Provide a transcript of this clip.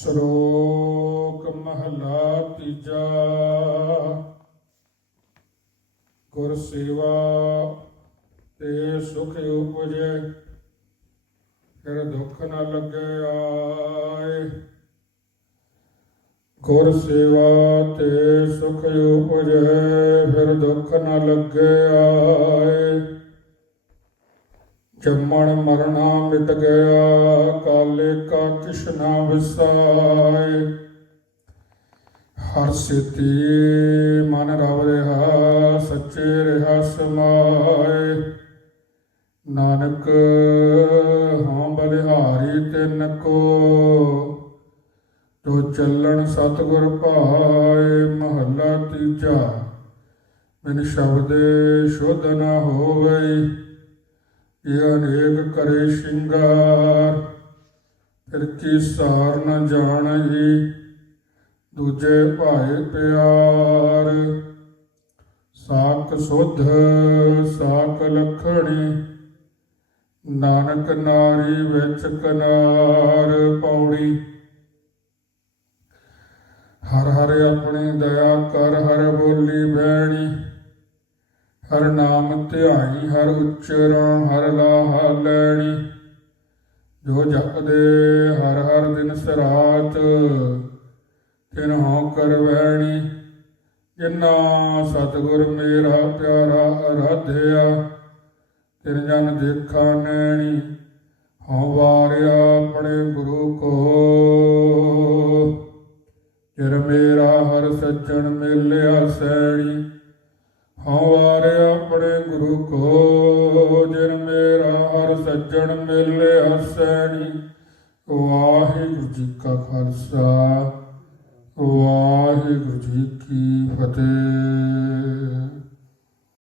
ਸ਼ਲੋਕ ਮਹਲਾ ਤੀਜਾ। ਗੁਰ ਸੇਵਾ ਤੇ ਸੁਖ ਉਪਜੈ, ਫਿਰ ਦੁੱਖ ਨਾ ਲੱਗੇ ਆਏ। ਗੁਰ ਸੇਵਾ ਤੇ ਸੁਖ ਉਪਜੈ, ਫਿਰ ਦੁੱਖ ਨਾ ਲੱਗੇ ਆਏ। ਜੰਮਣ ਮਰਨਾ ਮਿਟ ਗਿਆ, ਕਾਲੇ ਕਾ ਕਿਸ਼ਨਾ ਵਿਸਾਏ। ਹਰ ਸਿਤੀ ਮਨ ਰਵ ਰਿਹਾ, ਸੱਚੇ ਰਿਹਾ ਸਮਾਏ। ਨਾਨਕ, ਹਾਂ ਬਲਿਹਾਰੀ ਤਿਨ ਕੋ ਜੋ ਚੱਲਣ ਸਤਿਗੁਰ ਭਾਏ ਮਹੱਲਾ ਤੀਜਾ। ਬਿਨ ਸ਼ਬਦੇ ਸ਼ੁੱਧ ਨ ਹੋਵਈ। ਇਹ ਅਨੇਕ ਕਰੇ ਸ਼ਿੰਗਾਰ, ਫਿਰ ਕੀ ਸਾਰ ਨ ਜਾਣਈ ਦੂਜੇ ਭਾਏ ਪਿਆਰ। ਸਾਕ ਸੁਧ ਸਾਕ ਲਖਣੀ, ਨਾਨਕ ਨਾਰੀ ਵਿੱਚ ਕਨਾਰ ਪੌੜੀ ਹਰ ਹਰ ਆਪਣੀ ਦਇਆ ਕਰ, ਹਰ ਬੋਲੀ ਬੈਣੀ ਹਰ ਨਾਮ ਧਿਆਈ, ਹਰ ਉਚਰਾਂ, ਹਰ ਲਾਹਾ ਲੈਣੀ। ਜੋ ਜਪਦੇ, ਹਰ ਹਰ ਦਿਨ ਸਰਾਤ, ਤਿਨ ਹਉ ਕਰ ਜਿਨਾ ਸਤਿਗੁਰ ਮੇਰਾ ਪਿਆਰਾ ਅਰਾਧਿਆ, ਤਿਨ ਜਨ ਦੇਖਾ ਨੈਣੀ, ਹਉ ਵਾਰਿਆ ਆਪਣੇ ਗੁਰੂ ਕੋ। ਜਿਰ ਮੇਰਾ ਹਰ ਸੱਜਣ ਮਿਲਿਆ ਸੈਣੀ। ਹਉ ਵਾਰਿਆ ਆਪਣੇ ਗੁਰੂ ਕੋ, ਜਿਨ ਮੇਰਾ ਹਰ ਸੱਜਣ ਮਿਲਿਆ ਸੈਣੀ ਵਾਹਿਗੁਰੂ ਜੀ ਕਾ ਖਾਲਸਾ, ਵਾਹਿਗੁਰੂ ਜੀ ਕੀ ਫਤਿਹ।